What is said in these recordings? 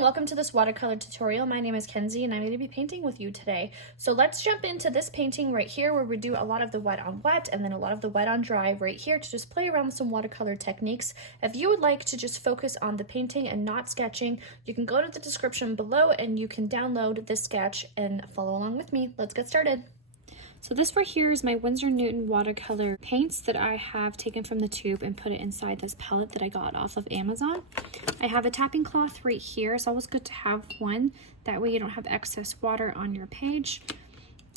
and welcome to this watercolor tutorial. My name is Kenzie and I'm going to be painting with you today. So let's jump into this painting right here where we do a lot of the wet on wet and then a lot of the wet on dry right here to just play around with some watercolor techniques. If you would like to just focus on the painting and not sketching, you can go to the description below and you can download this sketch and follow along with me. Let's get started. So this right here is my Winsor Newton watercolor paints that I have taken from the tube and put it inside this palette that I got off of Amazon. I have a tapping cloth right here. It's always good to have one. That way you don't have excess water on your page.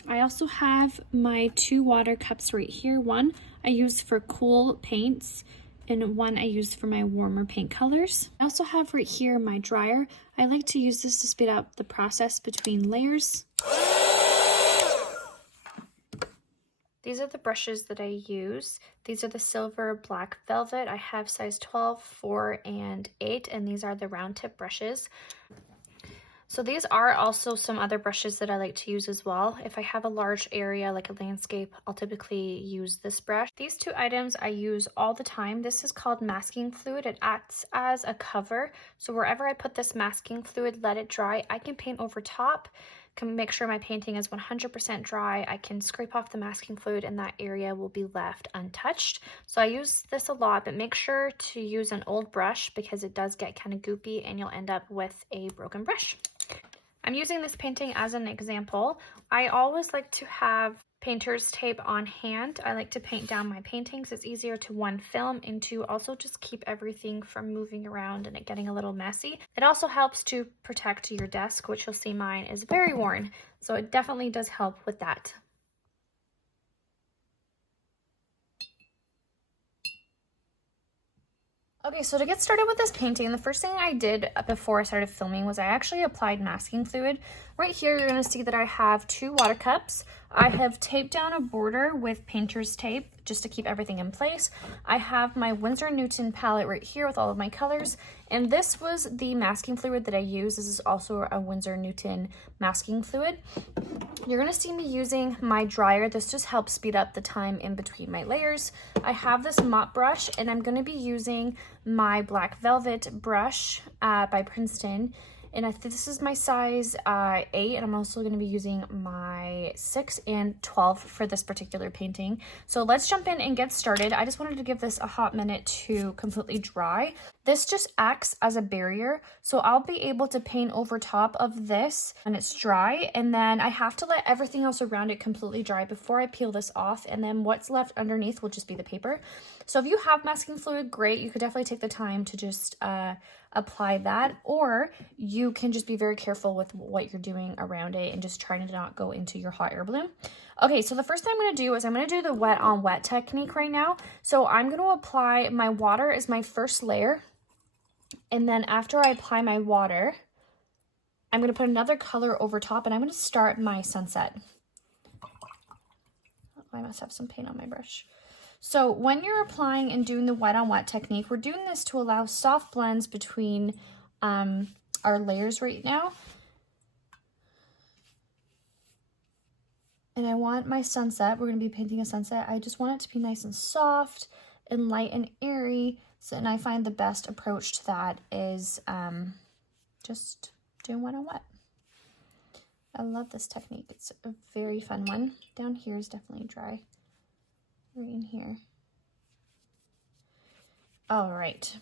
I also have my two water cups right here. One I use for cool paints and one I use for my warmer paint colors. I also have right here my dryer. I like to use this to speed up the process between layers. These are the brushes that I use. These are the silver black velvet. I have size 12, 4, and 8, and these are the round tip brushes. So these are also some other brushes that I like to use as well. If I have a large area like a landscape, I'll typically use this brush. These two items I use all the time. This is called masking fluid. It acts as a cover. So wherever I put this masking fluid, let it dry, I can paint over top. Can make sure my painting is 100% dry. I can scrape off the masking fluid and that area will be left untouched. So I use this a lot, but make sure to use an old brush because it does get kind of goopy and you'll end up with a broken brush. I'm using this painting as an example. I always like to have painter's tape on hand. I like to paint down my paintings. It's easier to one, film, and to also just keep everything from moving around and it getting a little messy. It also helps to protect your desk, which you'll see mine is very worn. So it definitely does help with that. Okay, so to get started with this painting, the first thing I did before I started filming was I actually applied masking fluid. Right here, you're gonna see that I have two water cups. I have taped down a border with painter's tape just to keep everything in place. I have my Winsor Newton palette right here with all of my colors, and this was the masking fluid that I use. This is also a Winsor Newton masking fluid. You're gonna see me using my dryer. This just helps speed up the time in between my layers. I have this mop brush and I'm gonna be using my black velvet brush by Princeton. And this is my size 8, and I'm also going to be using my 6 and 12 for this particular painting. So let's jump in and get started. I just wanted to give this a hot minute to completely dry. This just acts as a barrier, so I'll be able to paint over top of this when it's dry, and then I have to let everything else around it completely dry before I peel this off, and then what's left underneath will just be the paper. So if you have masking fluid, great. You could definitely take the time to just apply that, or you can just be very careful with what you're doing around it and just trying to not go into your hot air balloon. Okay, so the first thing I'm going to do is I'm going to do the wet on wet technique right now. So I'm going to apply my water as my first layer, and then after I apply my water, I'm going to put another color over top, and I'm going to start my sunset. Oh, I must have some paint on my brush. So when you're applying and doing the wet on wet technique, we're doing this to allow soft blends between our layers right now. And I want my sunset, we're going to be painting a sunset, I just want it to be nice and soft and light and airy. So, and I find the best approach to that is just doing wet on wet. I love this technique. It's a very fun one. Down here is definitely dry. Right in here. All right.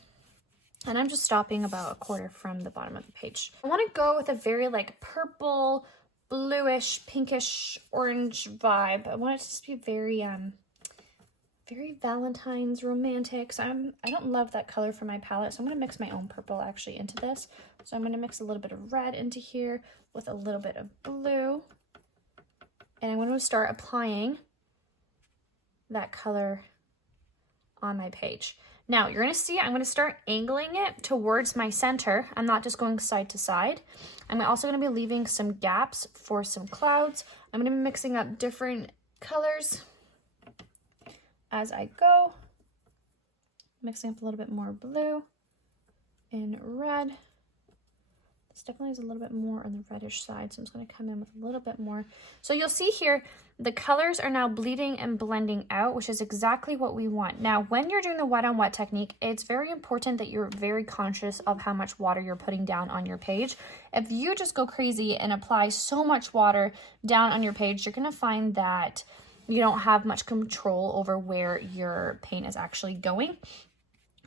And I'm just stopping about a quarter from the bottom of the page. I want to go with a very like purple, bluish, pinkish, orange vibe. I want it to just be very very Valentine's romantic. So I don't love that color for my palette, so I'm going to mix my own purple actually into this. So I'm going to mix a little bit of red into here with a little bit of blue. And I'm going to start applying that color on my page. Now you're going to see I'm going to start angling it towards my center. I'm not just going side to side. I'm also going to be leaving some gaps for some clouds. I'm going to be mixing up different colors as I go. Mixing up a little bit more blue and red. This definitely is a little bit more on the reddish side, so I'm just going to come in with a little bit more. So you'll see here, the colors are now bleeding and blending out, which is exactly what we want. Now, when you're doing the wet on wet technique, it's very important that you're very conscious of how much water you're putting down on your page. If you just go crazy and apply so much water down on your page, you're going to find that you don't have much control over where your paint is actually going.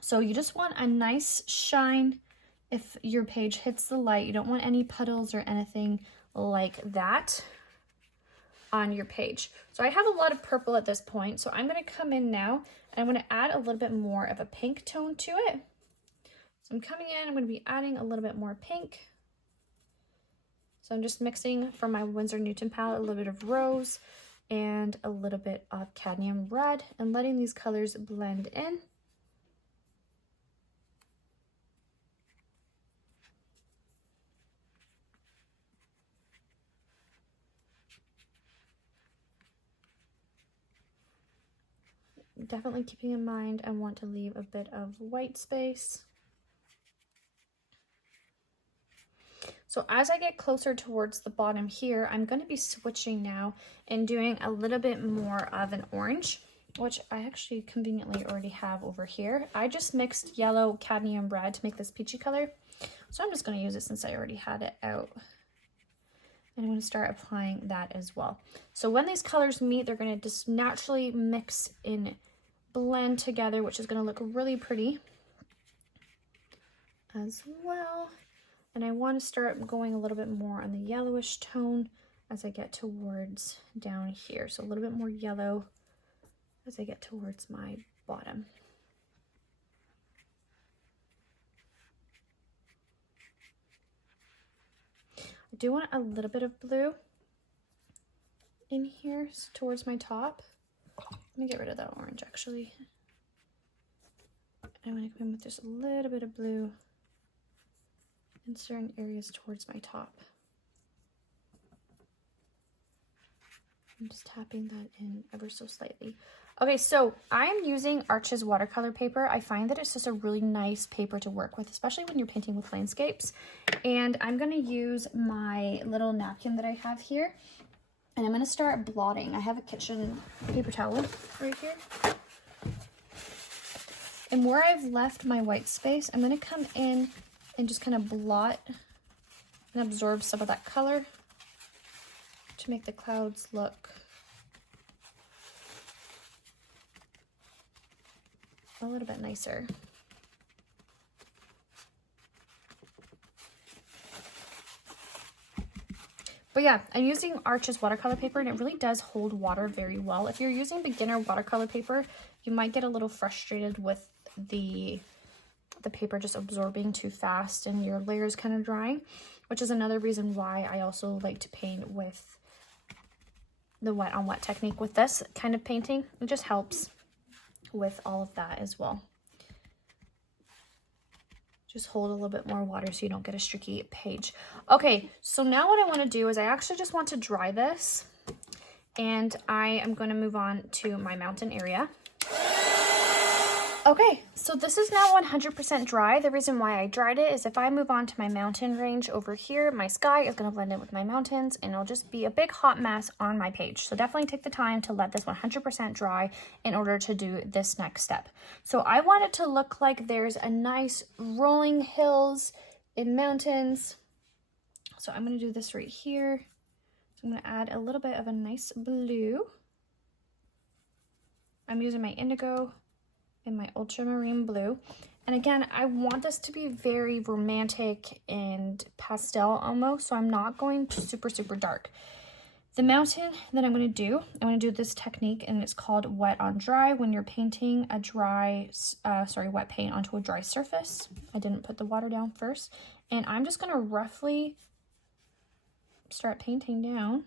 So you just want a nice shine. If your page hits the light, you don't want any puddles or anything like that on your page. So I have a lot of purple at this point, so I'm going to come in now and I'm going to add a little bit more of a pink tone to it. So I'm coming in, I'm going to be adding a little bit more pink. So I'm just mixing from my Winsor Newton palette a little bit of rose and a little bit of cadmium red and letting these colors blend in. Definitely keeping in mind I want to leave a bit of white space. So as I get closer towards the bottom here, I'm going to be switching now and doing a little bit more of an orange, which I actually conveniently already have over here. I just mixed yellow, cadmium red to make this peachy color. So I'm just going to use it since I already had it out. And I'm going to start applying that as well. So when these colors meet, they're going to just naturally mix and blend together, which is going to look really pretty as well. And I want to start going a little bit more on the yellowish tone as I get towards down here. So a little bit more yellow as I get towards my bottom. I do want a little bit of blue in here towards my top. Let me get rid of that orange actually. I want to come in with just a little bit of blue in certain areas towards my top. I'm just tapping that in ever so slightly. Okay, so I'm using Arches watercolor paper. I find that it's just a really nice paper to work with, especially when you're painting with landscapes. And I'm gonna use my little napkin that I have here, and I'm gonna start blotting. I have a kitchen paper towel right here. And where I've left my white space, I'm gonna come in and just kind of blot and absorb some of that color to make the clouds look a little bit nicer. But yeah, I'm using Arches watercolor paper and it really does hold water very well. If you're using beginner watercolor paper, you might get a little frustrated with the paper just absorbing too fast and your layers kind of drying, which is another reason why I also like to paint with the wet on wet technique with this kind of painting. It just helps with all of that as well. Just hold a little bit more water so you don't get a streaky page. Okay, so now what I want to do is I actually just want to dry this, and I am going to move on to my mountain area. Okay, so this is now 100% dry. The reason why I dried it is if I move on to my mountain range over here, my sky is going to blend in with my mountains and it'll just be a big hot mess on my page. So definitely take the time to let this 100% dry in order to do this next step. So I want it to look like there's a nice rolling hills and mountains. So I'm going to do this right here. So I'm going to add a little bit of a nice blue. I'm using my indigo in my ultramarine blue. And again, I want this to be very romantic and pastel almost, so I'm not going to super dark. The mountain that I'm going to do this technique, and it's called wet on dry, when you're painting a wet paint onto a dry surface. I didn't put the water down first, and I'm just going to roughly start painting down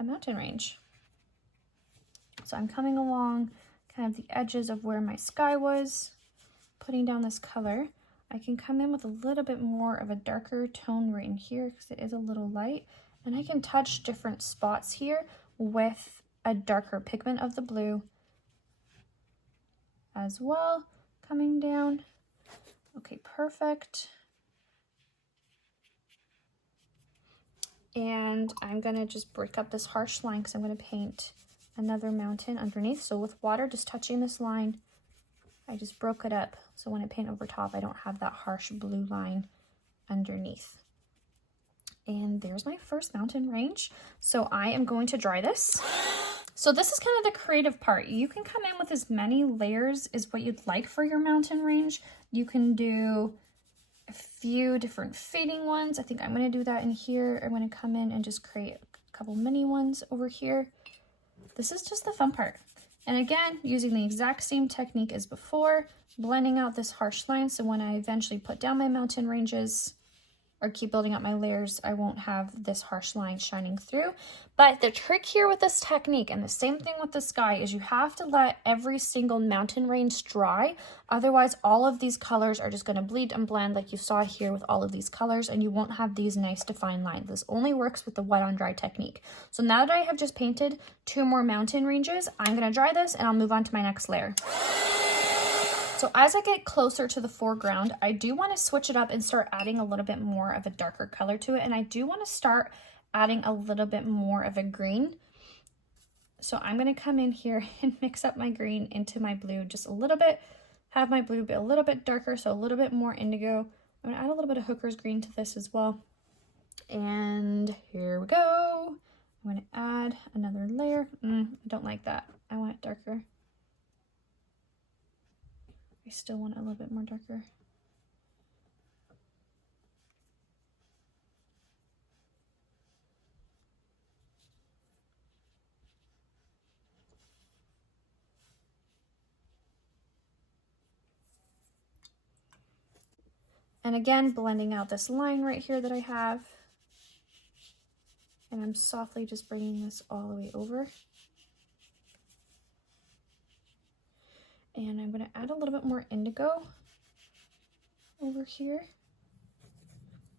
a mountain range. So I'm coming along kind of the edges of where my sky was, putting down this color. I can come in with a little bit more of a darker tone right in here because it is a little light, and I can touch different spots here with a darker pigment of the blue as well, coming down. Okay, perfect. And I'm gonna just break up this harsh line because I'm gonna paint another mountain underneath. So with water just touching this line, I just broke it up. So when I paint over top, I don't have that harsh blue line underneath. And there's my first mountain range. So I am going to dry this. So this is kind of the creative part. You can come in with as many layers as what you'd like for your mountain range. You can do a few different fading ones. I think I'm going to do that in here. I'm going to come in and just create a couple mini ones over here. This is just the fun part. And again, using the exact same technique as before, blending out this harsh line. So when I eventually put down my mountain ranges, or keep building up my layers, I won't have this harsh line shining through. But the trick here with this technique, and the same thing with the sky, is you have to let every single mountain range dry. Otherwise, all of these colors are just going to bleed and blend like you saw here with all of these colors, and you won't have these nice defined lines. This only works with the wet on dry technique. So now that I have just painted 2 more mountain ranges, I'm going to dry this and I'll move on to my next layer. So as I get closer to the foreground, I do want to switch it up and start adding a little bit more of a darker color to it. And I do want to start adding a little bit more of a green. So I'm going to come in here and mix up my green into my blue just a little bit, have my blue be a little bit darker, so a little bit more indigo. I'm going to add a little bit of Hooker's green to this as well. And here we go. I'm going to add another layer. I don't like that. I want it darker. I still want it a little bit more darker. And again, blending out this line right here that I have. And I'm softly just bringing this all the way over. And I'm going to add a little bit more indigo over here.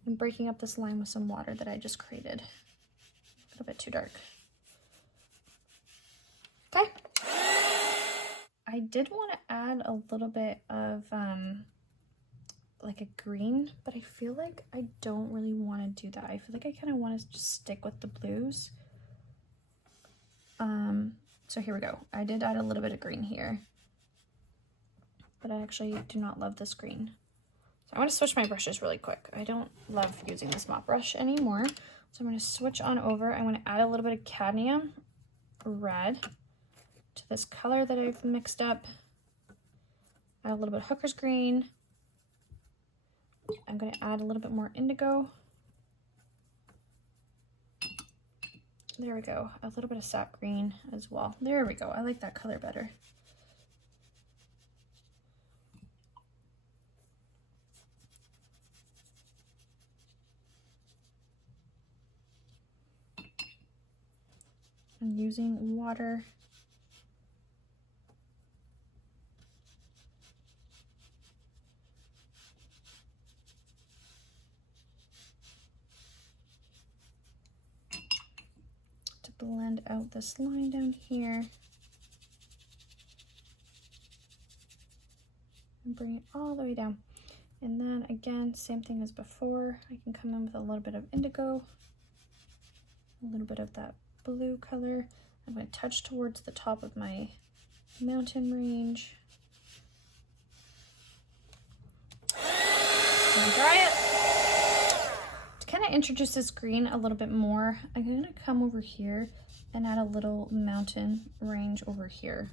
I'm breaking up this line with some water that I just created. A little bit too dark. Okay. I did want to add a little bit of like a green, but I feel like I don't really want to do that. I feel like I kind of want to just stick with the blues. So here we go. I did add a little bit of green here, but I actually do not love this green. So I'm going to switch my brushes really quick. I don't love using this mop brush anymore. So I'm going to switch on over. I'm going to add a little bit of cadmium red to this color that I've mixed up. Add a little bit of Hooker's green. I'm going to add a little bit more indigo. There we go. A little bit of sap green as well. There we go. I like that color better. I'm using water. To blend out this line down here. And bring it all the way down. And then again, same thing as before. I can come in with a little bit of indigo, a little bit of that blue color. I'm going to touch towards the top of my mountain range. I'm going to dry it. To kind of introduce this green a little bit more, I'm going to come over here and add a little mountain range over here.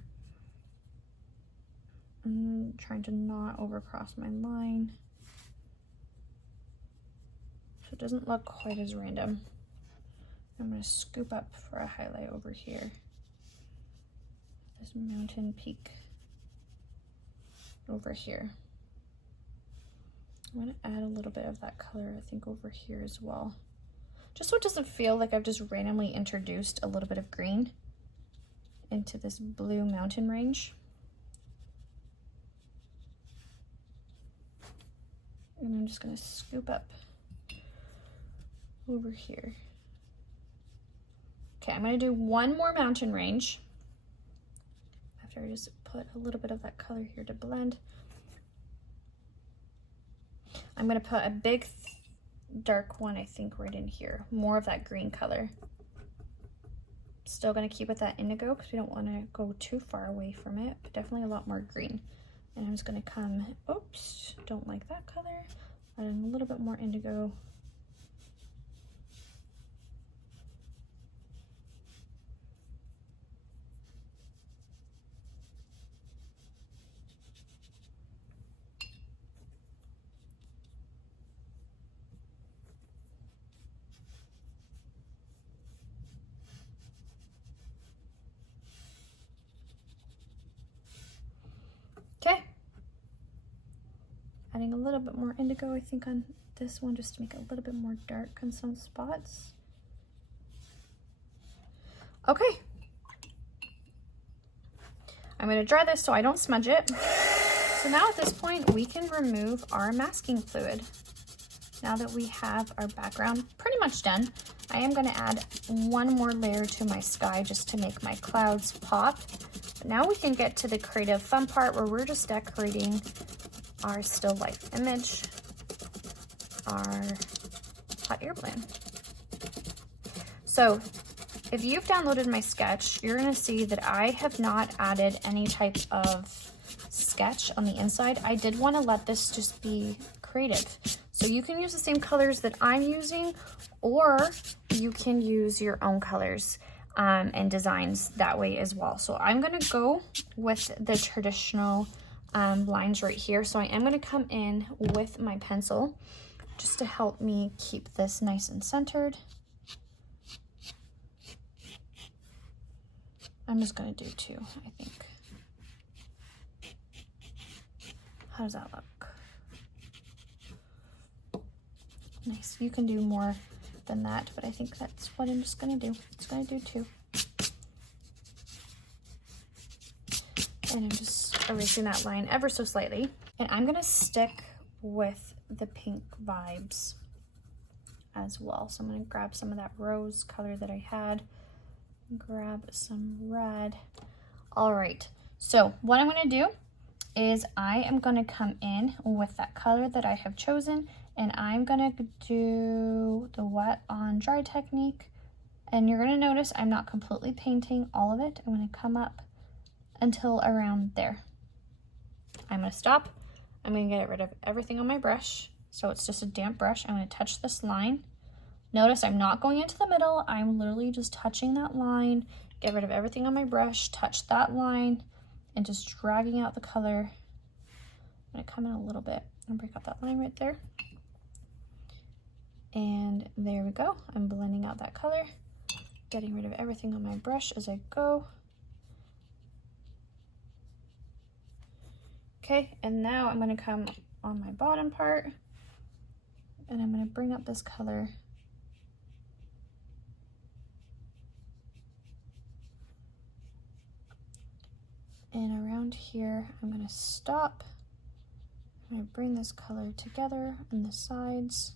I'm trying to not overcross my line so it doesn't look quite as random. I'm going to scoop up for a highlight over here. This mountain peak over here. I'm going to add a little bit of that color, I think, over here as well. Just so it doesn't feel like I've just randomly introduced a little bit of green into this blue mountain range. And I'm just going to scoop up over here. Okay, I'm going to do one more mountain range after I just put a little bit of that color here to blend. I'm going to put a big dark one, I think, right in here. More of that green color. Still going to keep with that indigo because we don't want to go too far away from it, but definitely a lot more green. And I'm just going to come, oops, don't like that color. Add a little bit more indigo. Okay. Adding a little bit more indigo, I think, on this one, just to make it a little bit more dark on some spots. Okay. I'm going to dry this so I don't smudge it. So now at this point, we can remove our masking fluid. Now that we have our background pretty much done, I am going to add one more layer to my sky just to make my clouds pop. But now we can get to the creative fun part where we're just decorating our still life image, our hot air balloon. So if you've downloaded my sketch, you're going to see that I have not added any type of sketch on the inside. I did want to let this just be creative. So you can use the same colors that I'm using, or you can use your own colors and designs that way as well. So I'm going to go with the traditional lines right here. So I am going to come in with my pencil just to help me keep this nice and centered. I'm just going to do two, I think. How does that look? Nice. You can do more than that, but I think that's what I'm just going to do. It's going to do two. And I'm just erasing that line ever so slightly. And I'm going to stick with the pink vibes as well. So I'm going to grab some of that rose color that I had. Grab some red. All right. So what I'm going to do is I am going to come in with that color that I have chosen, and I'm going to do the wet on dry technique. And you're going to notice I'm not completely painting all of it. I'm going to come up until around there. I'm going to stop. I'm going to get rid of everything on my brush. So it's just a damp brush. I'm going to touch this line. Notice I'm not going into the middle. I'm literally just touching that line. Get rid of everything on my brush. Touch that line and just dragging out the color. I'm going to come in a little bit and break out that line right there. And there we go. I'm blending out that color. Getting rid of everything on my brush as I go. Okay, and now I'm going to come on my bottom part and I'm going to bring up this color. And around here, I'm going to stop. I'm going to bring this color together on the sides,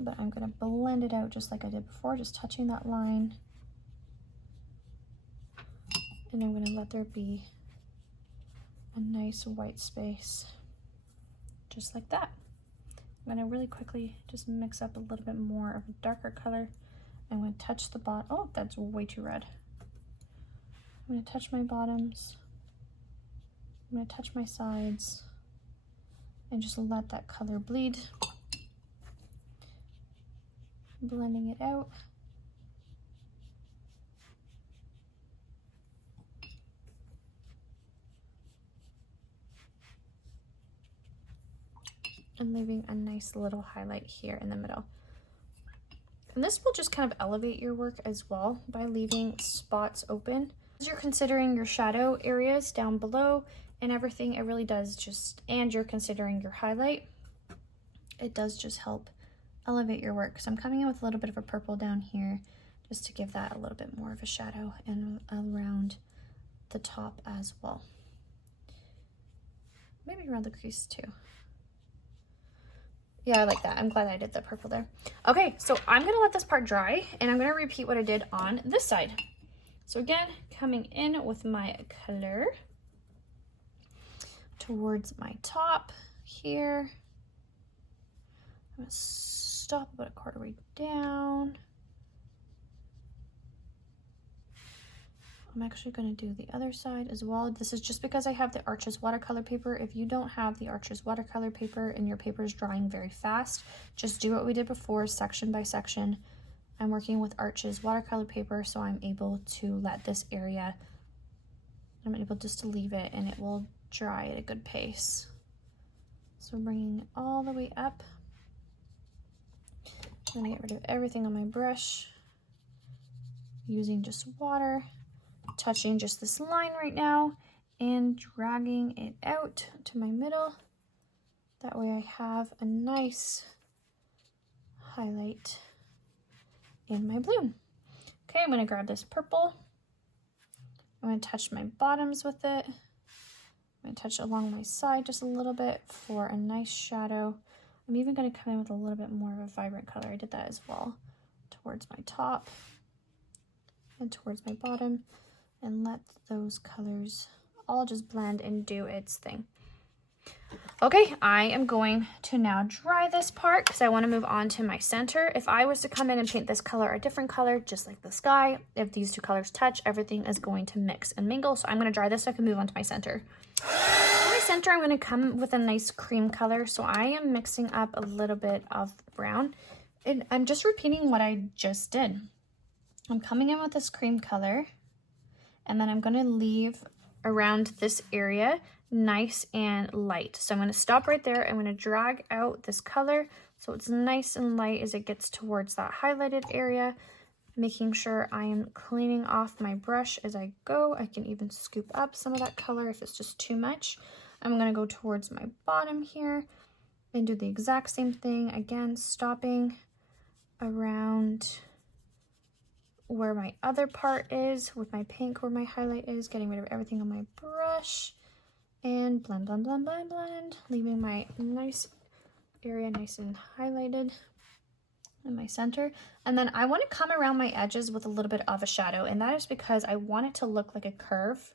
but I'm going to blend it out just like I did before, just touching that line. And I'm going to let there be a nice white space, just like that. I'm going to really quickly just mix up a little bit more of a darker color. I'm going to touch the bottom. Oh, that's way too red. I'm going to touch my bottoms. I'm going to touch my sides and just let that color bleed. Blending it out. And leaving a nice little highlight here in the middle. And this will just kind of elevate your work as well by leaving spots open. As you're considering your shadow areas down below and everything, it really does just, and you're considering your highlight, it does just help elevate your work. So I'm coming in with a little bit of a purple down here just to give that a little bit more of a shadow and around the top as well. Maybe around the crease too. Yeah, I like that. I'm glad I did the purple there. Okay, so I'm gonna let this part dry and I'm gonna repeat what I did on this side. So again, coming in with my color towards my top here. I'm gonna stop about a quarter way down. I'm actually going to do the other side as well. This is just because I have the Arches watercolor paper. If you don't have the Arches watercolor paper and your paper is drying very fast, just do what we did before, section by section. I'm working with Arches watercolor paper, so I'm able to let this area, I'm able just to leave it and it will dry at a good pace. So bringing it all the way up. I'm going to get rid of everything on my brush using just water. Touching just this line right now and dragging it out to my middle. That way I have a nice highlight in my bloom. Okay, I'm gonna grab this purple. I'm gonna touch my bottoms with it. I'm gonna touch along my side just a little bit for a nice shadow. I'm even gonna come in with a little bit more of a vibrant color. I did that as well towards my top and towards my bottom. And let those colors all just blend and do its thing. Okay, I am going to now dry this part because I want to move on to my center. If I was to come in and paint this color a different color, just like the sky, if these two colors touch, everything is going to mix and mingle. So I'm going to dry this so I can move on to my center. For my center, I'm going to come with a nice cream color. So I am mixing up a little bit of brown. And I'm just repeating what I just did. I'm coming in with this cream color. And then I'm going to leave around this area nice and light. So I'm going to stop right there. I'm going to drag out this color so it's nice and light as it gets towards that highlighted area, making sure I am cleaning off my brush as I go. I can even scoop up some of that color if it's just too much. I'm going to go towards my bottom here and do the exact same thing. Again, stopping around where my other part is with my pink, where my highlight is, getting rid of everything on my brush and blend, blend, blend, blend, blend, leaving my nice area nice and highlighted in my center. And then I want to come around my edges with a little bit of a shadow, and that is because I want it to look like a curve,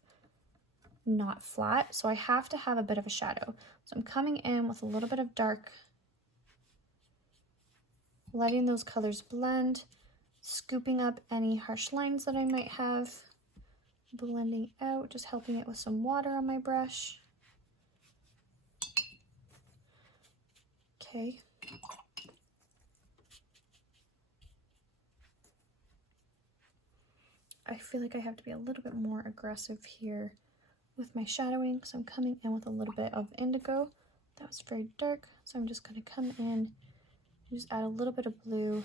not flat. So I have to have a bit of a shadow. So I'm coming in with a little bit of dark, letting those colors blend, scooping up any harsh lines that I might have, blending out, just helping it with some water on my brush. Okay. I feel like I have to be a little bit more aggressive here with my shadowing, so I'm coming in with a little bit of indigo. That was very dark, so I'm just going to come in and just add a little bit of blue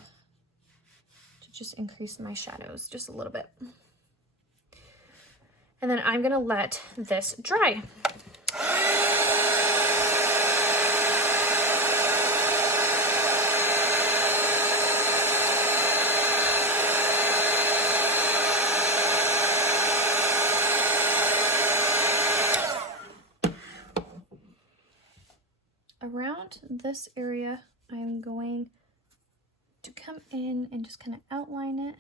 to just increase my shadows just a little bit. And then I'm going to let this dry. Around this area, I'm going to come in and just kind of outline it.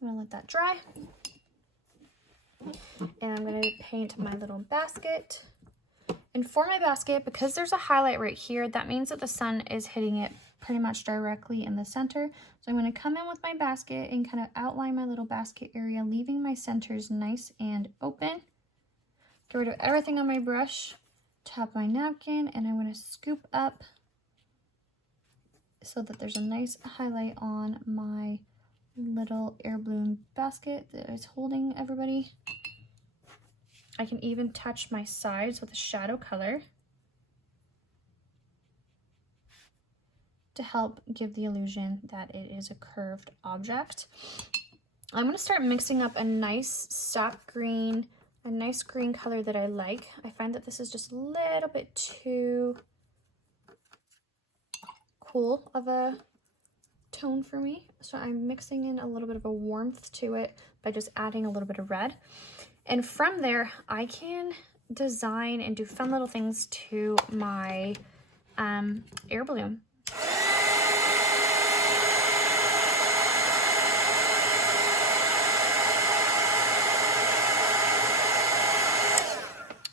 I'm gonna let that dry. And I'm gonna paint my little basket. And for my basket, because there's a highlight right here, that means that the sun is hitting it pretty much directly in the center. So I'm going to come in with my basket and kind of outline my little basket area, leaving my centers nice and open. Get rid of everything on my brush, tap my napkin, and I'm going to scoop up so that there's a nice highlight on my little air balloon basket that is holding everybody. I can even touch my sides with a shadow color to help give the illusion that it is a curved object. I'm going to start mixing up a nice sap green, a nice green color that I like. I find that this is just a little bit too cool of a tone for me. So I'm mixing in a little bit of a warmth to it by just adding a little bit of red. And from there, I can design and do fun little things to my air balloon.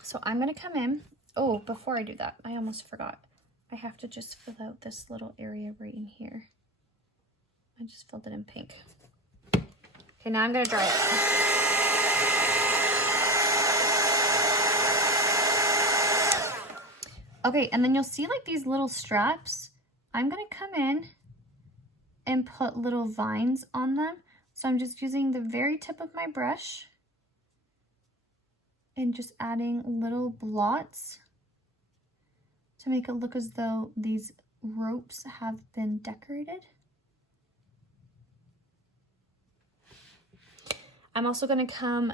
So I'm gonna come in. Oh, before I do that, I almost forgot. I have to just fill out this little area right in here. I just filled it in pink. Okay, now I'm gonna dry it. Okay, and then you'll see like these little straps. I'm gonna come in and put little vines on them. So I'm just using the very tip of my brush and just adding little blots to make it look as though these ropes have been decorated. I'm also going to come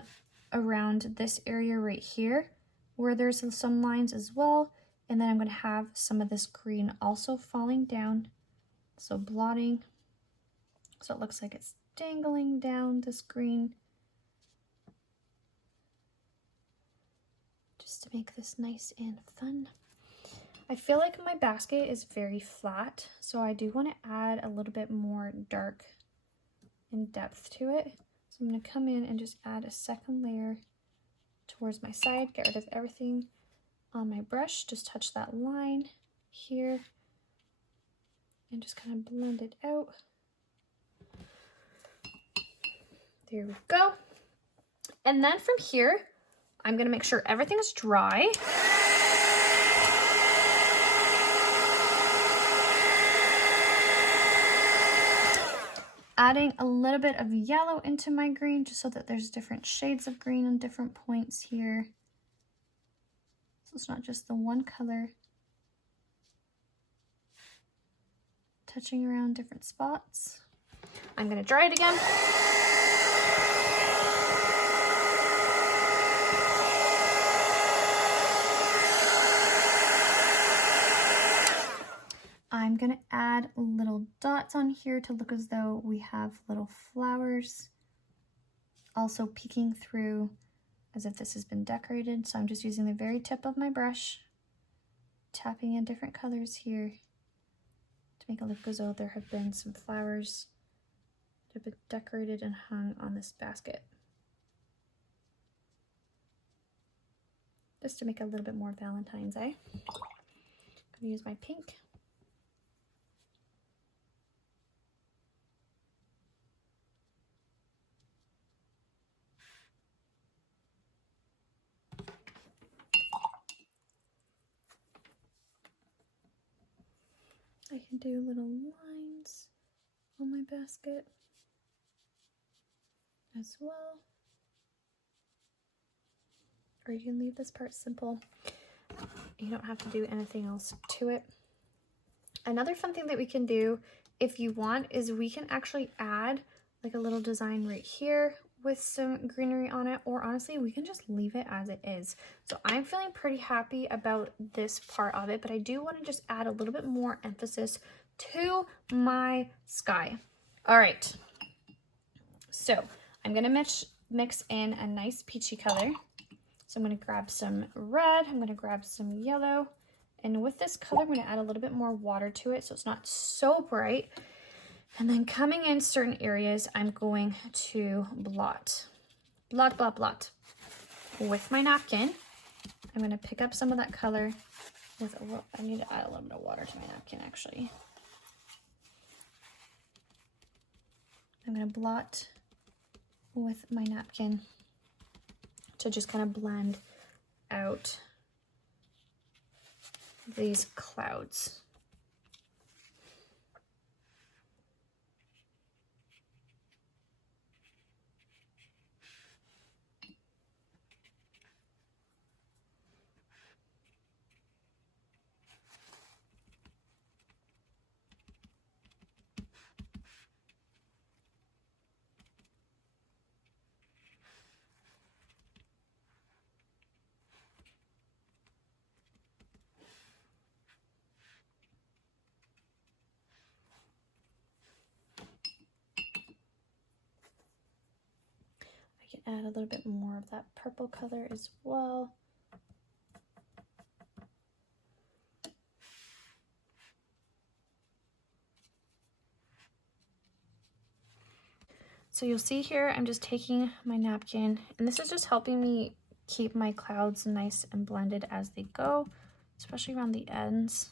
around this area right here where there's some lines as well, and then I'm going to have some of this green also falling down, so blotting, so it looks like it's dangling down this green, just to make this nice and fun. I feel like my basket is very flat, so I do want to add a little bit more dark and depth to it. So I'm going to come in and just add a second layer towards my side, get rid of everything on my brush, just touch that line here and just kind of blend it out. There we go. And then from here, I'm going to make sure everything's dry. Adding a little bit of yellow into my green just so that there's different shades of green on different points here. So it's not just the one color. Touching around different spots. I'm going to dry it again. I'm going to add little dots on here to look as though we have little flowers also peeking through as if this has been decorated. So I'm just using the very tip of my brush, tapping in different colors here to make it look as though there have been some flowers that have been decorated and hung on this basket. Just to make it a little bit more Valentine's, I'm going to use my pink. I can do little lines on my basket as well. Or you can leave this part simple. You don't have to do anything else to it. Another fun thing that we can do if you want is we can actually add like a little design right here with some greenery on it, or honestly we can just leave it as it is. So I'm feeling pretty happy about this part of it, but I do want to just add a little bit more emphasis to my sky. All right, so I'm gonna mix in a nice peachy color. So I'm going to grab some red, I'm going to grab some yellow, and with this color I'm going to add a little bit more water to it so it's not so bright. And then coming in certain areas, I'm going to blot with my napkin. I'm going to pick up some of that color with I need to add a little bit of water to my napkin actually. I'm going to blot with my napkin to just kind of blend out these clouds. I can add a little bit more of that purple color as well. So you'll see here, I'm just taking my napkin, and this is just helping me keep my clouds nice and blended as they go, especially around the ends.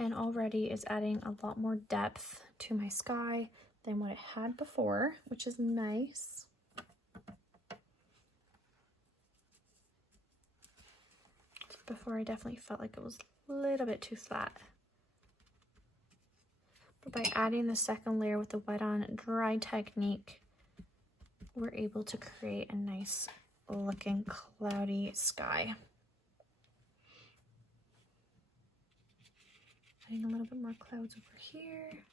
And already is adding a lot more depth to my sky than what it had before, which is nice. Before I definitely felt like it was a little bit too flat. But by adding the second layer with the wet on dry technique, we're able to create a nice looking cloudy sky. Adding a little bit more clouds over here.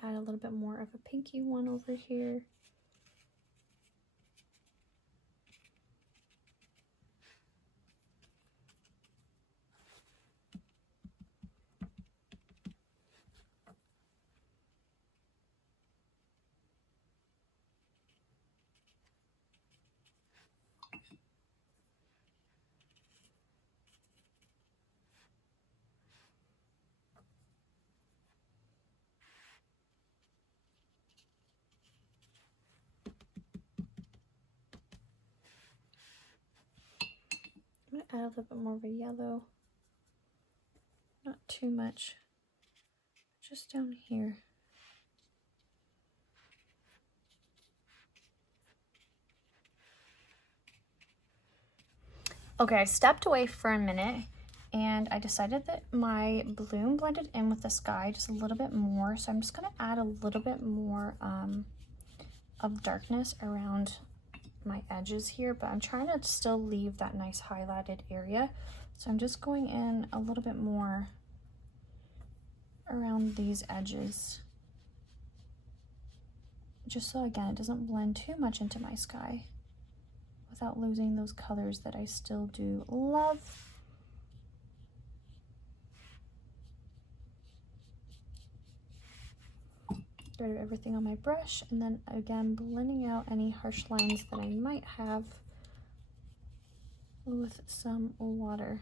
Add a little bit more of a pinky one over here. I'm gonna add a little bit more of a yellow, not too much, just down here. Okay, I stepped away for a minute and I decided that my bloom blended in with the sky just a little bit more, so I'm just gonna add a little bit more of darkness around my edges here, but I'm trying to still leave that nice highlighted area. So I'm just going in a little bit more around these edges, just so again it doesn't blend too much into my sky without losing those colors that I still do love. Get rid of everything on my brush, and then again blending out any harsh lines that I might have with some water.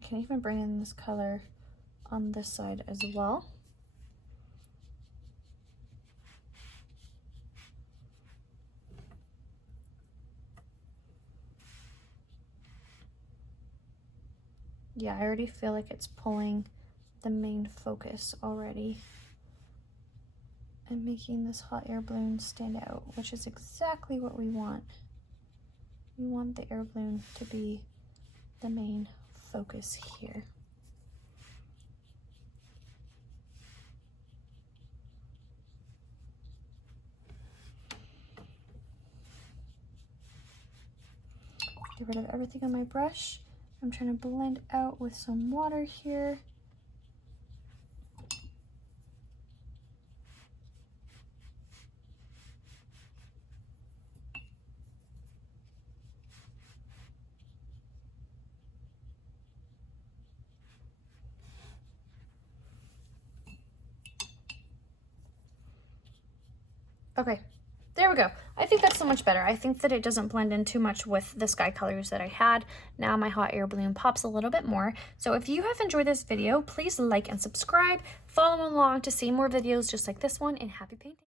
You can even bring in this color on this side as well. Yeah, I already feel like it's pulling the main focus already and making this hot air balloon stand out, which is exactly what we want. We want the air balloon to be the main focus here. Get rid of everything on my brush. I'm trying to blend out with some water here. Okay, there we go. I think that's so much better. I think that it doesn't blend in too much with the sky colors that I had. Now my hot air balloon pops a little bit more. So if you have enjoyed this video, please like and subscribe. Follow along to see more videos just like this one, and happy painting.